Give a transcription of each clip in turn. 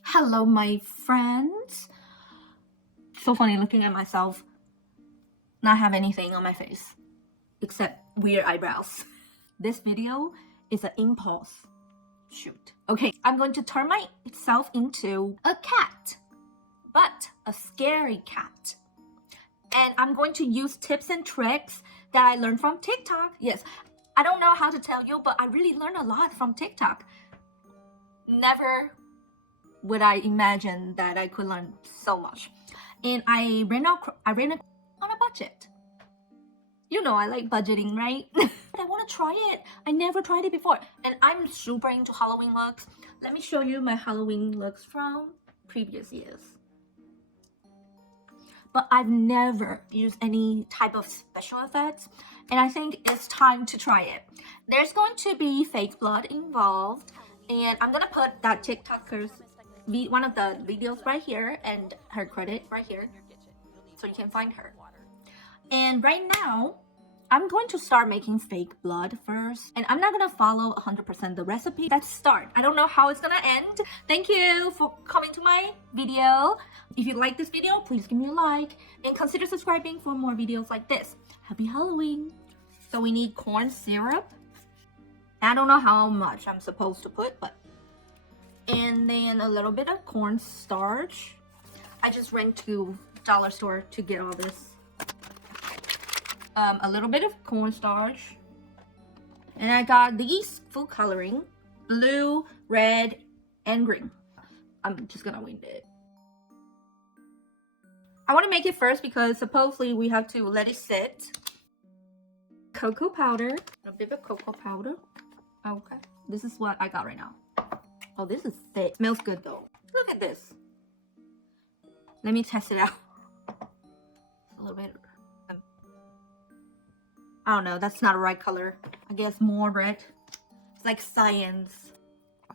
Hello, my friends. So funny looking at myself, not have anything on my face except weird eyebrows. This video is an impulse shoot. Okay, I'm going to turn myself into a cat, but a scary cat. And I'm going to use tips and tricks that I learned from TikTok. Yes, I don't know how to tell you, but I really learned a lot from TikTok. Never would I imagine that I could learn so much. And I ran on a budget. You know I like budgeting, right? I want to try it. I never tried it before. And I'm super into Halloween looks. Let me show you my Halloween looks from previous years. But I've never used any type of special effects. And I think it's time to try it. There's going to be fake blood involved. And I'm going to put that TikToker's one of the videos right here and her credit right here so you can find her. And right now I'm going to start making fake blood first, and I'm not gonna follow 100% the recipe. Let's start. I don't know how it's gonna end. Thank you for coming to my video. If you like this video, please give me a like and consider subscribing for more videos like this. Happy Halloween. So we need corn syrup. I don't know how much I'm supposed to put, but and then a little bit of cornstarch. I just ran to dollar store to get all this. A little bit of cornstarch, and I got these food coloring: blue, red, and green. I'm just gonna wing it. I want to make it first because supposedly we have to let it sit. Cocoa powder, a bit of cocoa powder. Okay, this is what I got right now. Oh, this is thick. Smells good though. Look at this. Let me test it out. A little bit. I don't know. That's not the right color. I guess more red. It's like science. I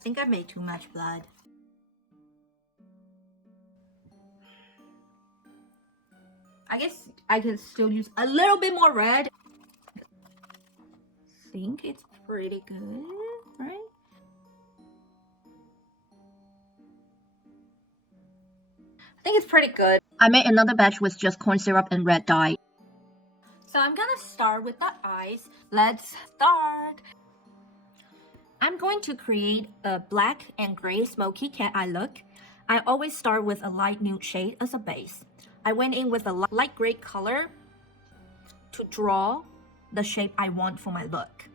think I made too much blood. I guess I can still use a little bit more red. I think it's pretty good, right? I think it's pretty good. I made another batch with just corn syrup and red dye. So I'm gonna start with the eyes. Let's start. I'm going to create a black and gray smoky cat eye look. I always start with a light nude shade as a base. I went in with a light gray color to draw the shape I want for my look.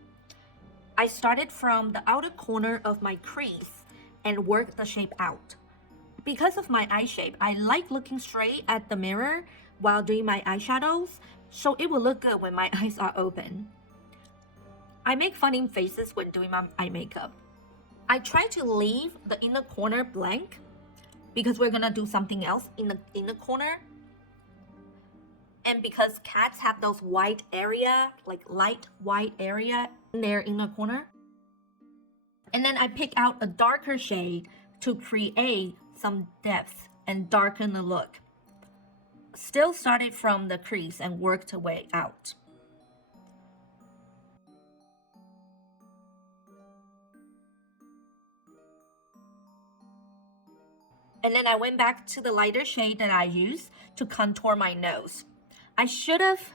I started from the outer corner of my crease and worked the shape out. Because of my eye shape, I like looking straight at the mirror while doing my eyeshadows, so it will look good when my eyes are open. I make funny faces when doing my eye makeup. I try to leave the inner corner blank because we're gonna do something else in the inner corner. And because cats have those white area, like light white area in their inner corner. And then I pick out a darker shade to create some depth and darken the look. Still started from the crease and worked a way out. And then I went back to the lighter shade that I used to contour my nose. I should have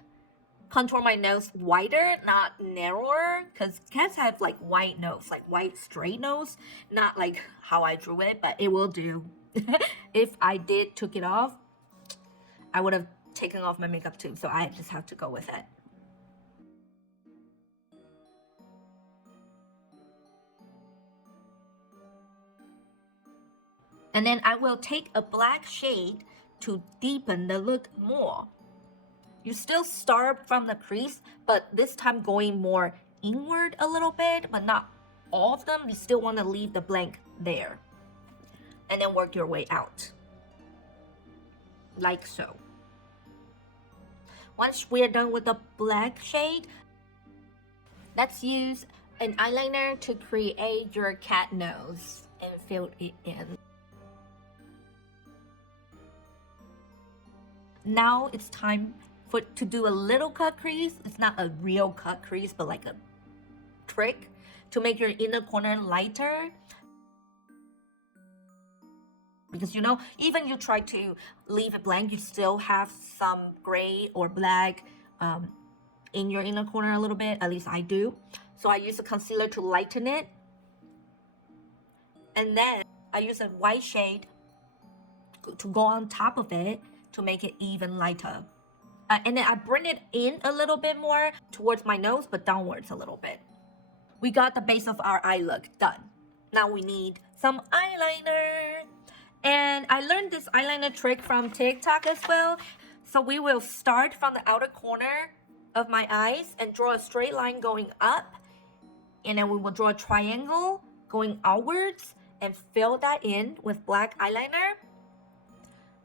contoured my nose wider, not narrower, because cats have like white nose, like white straight nose, not like how I drew it, but it will do. If I took it off, I would have taken off my makeup too, so I just have to go with it. And then I will take a black shade to deepen the look more. You still start from the crease, but this time going more inward a little bit, but not all of them. You still want to leave the blank there. And then work your way out. Like so. Once we're done with the black shade, let's use an eyeliner to create your cat nose and fill it in. Now it's time to do a little cut crease. It's not a real cut crease, but like a trick to make your inner corner lighter. Because you know, even you try to leave it blank, you still have some gray or black in your inner corner a little bit. At least I do. So I use a concealer to lighten it. And then I use a white shade to go on top of it to make it even lighter. And then I bring it in a little bit more towards my nose, but downwards a little bit. We got the base of our eye look done. Now we need some eyeliner. And I learned this eyeliner trick from TikTok as well. So we will start from the outer corner of my eyes and draw a straight line going up. And then we will draw a triangle going outwards and fill that in with black eyeliner.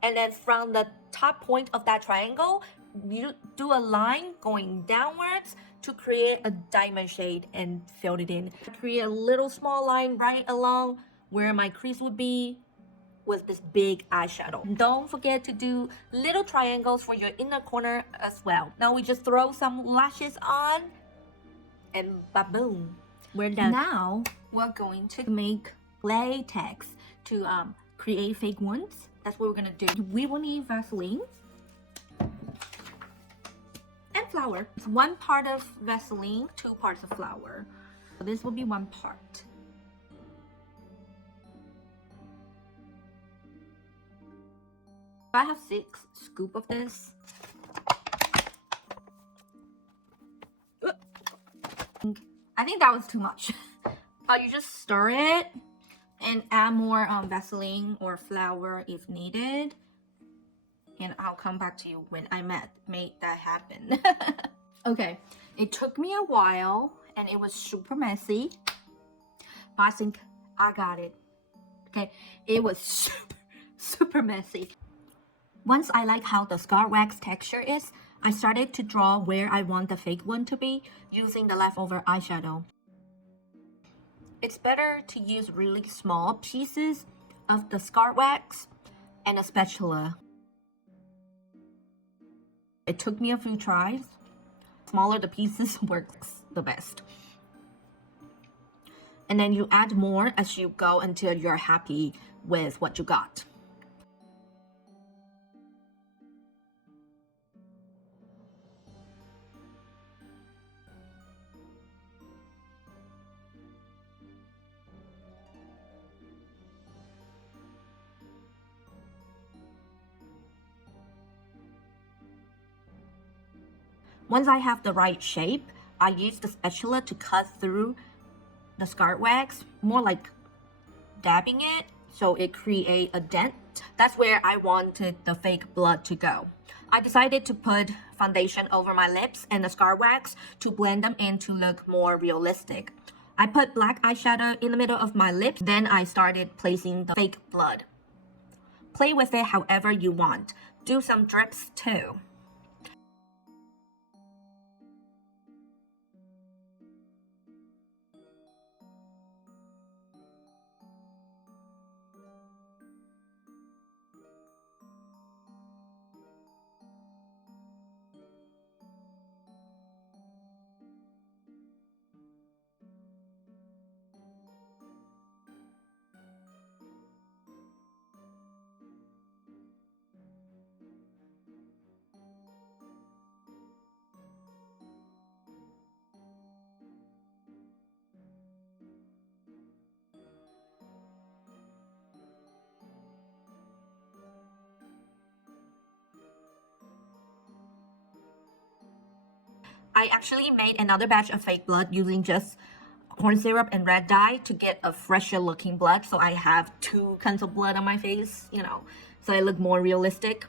And then from the top point of that triangle, you do a line going downwards to create a diamond shade and fill it in. Create a little small line right along where my crease would be with this big eyeshadow. Don't forget to do little triangles for your inner corner as well. Now we just throw some lashes on and ba-boom, we're done. Now we're going to make latex to create fake ones. That's what we're gonna do. We will need Vaseline and flour. It's 1 part of Vaseline, 2 parts of flour. So this will be 1 part. I have 6 scoops of this. I think that was too much. You just stir it and add more Vaseline or flour if needed. And I'll come back to you when I made that happen. Okay, it took me a while and it was super messy. But I think I got it. Okay, it was super messy. Once I like how the scar wax texture is, I started to draw where I want the fake one to be using the leftover eyeshadow. It's better to use really small pieces of the scar wax and a spatula. It took me a few tries. Smaller the pieces works the best. And then you add more as you go until you're happy with what you got. Once I have the right shape, I use the spatula to cut through the scar wax, more like dabbing it, so it creates a dent. That's where I wanted the fake blood to go. I decided to put foundation over my lips and the scar wax to blend them in to look more realistic. I put black eyeshadow in the middle of my lips, then I started placing the fake blood. Play with it however you want. Do some drips too. I actually made another batch of fake blood using just corn syrup and red dye to get a fresher looking blood. So I have 2 kinds of blood on my face, you know, so I look more realistic.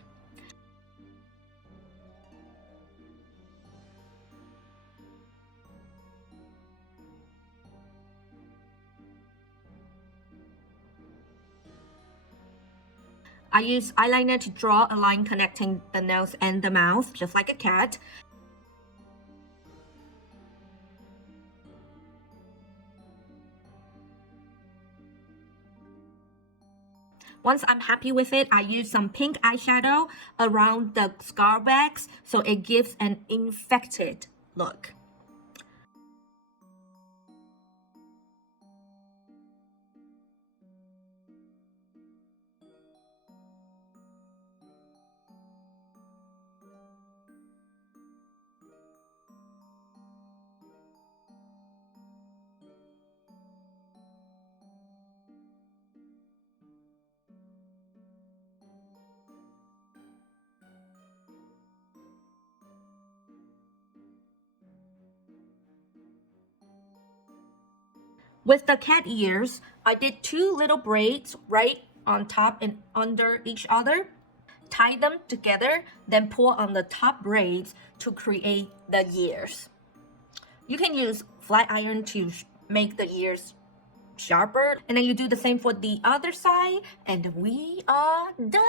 I use eyeliner to draw a line connecting the nose and the mouth, just like a cat. Once I'm happy with it, I use some pink eyeshadow around the scar wax so it gives an infected look. With the cat ears, I did 2 little braids right on top and under each other. Tie them together, then pull on the top braids to create the ears. You can use flat iron to make the ears sharper, and then you do the same for the other side, and we are done.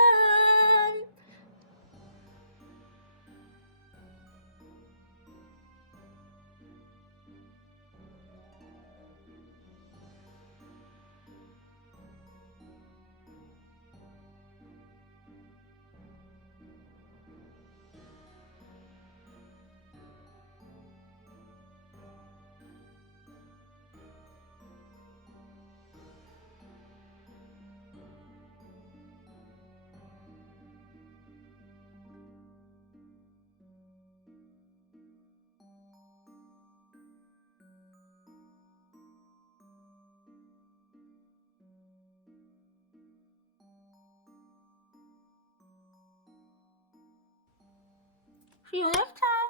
See you next time.